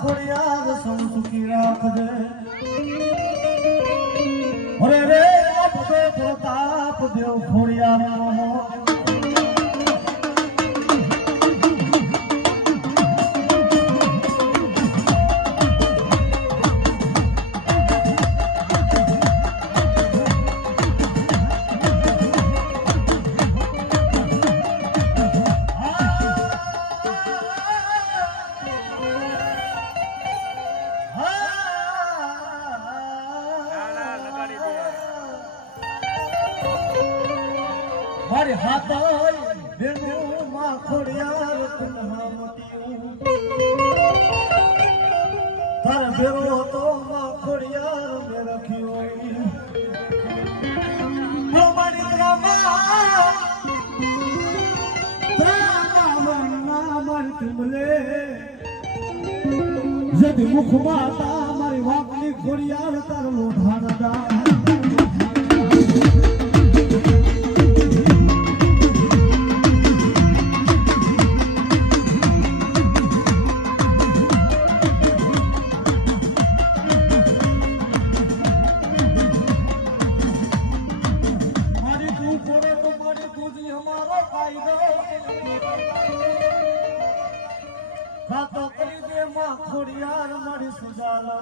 ખોડિયાર સૌ સુખી રાખજે અરે રે આપે પ્રતાપ દેવ ખોડિયાર નો મારી હાથ બેનો માં ખોડિયાર કુંડમાં તારે ભેરો તો માં ખોડિયાર મે રાખ્યો મારી નામ તુમલે જદ મુખ માતા મારી વાકની ખોડિયાર તારો લોઢાના ખાતો કરી દે માં ખોડિયાર મારી સુજાલા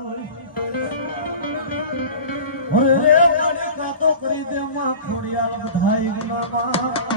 હોય રે મારી ખાતો કરી દે માં ખોડિયાર બધાઈ ગુનામાં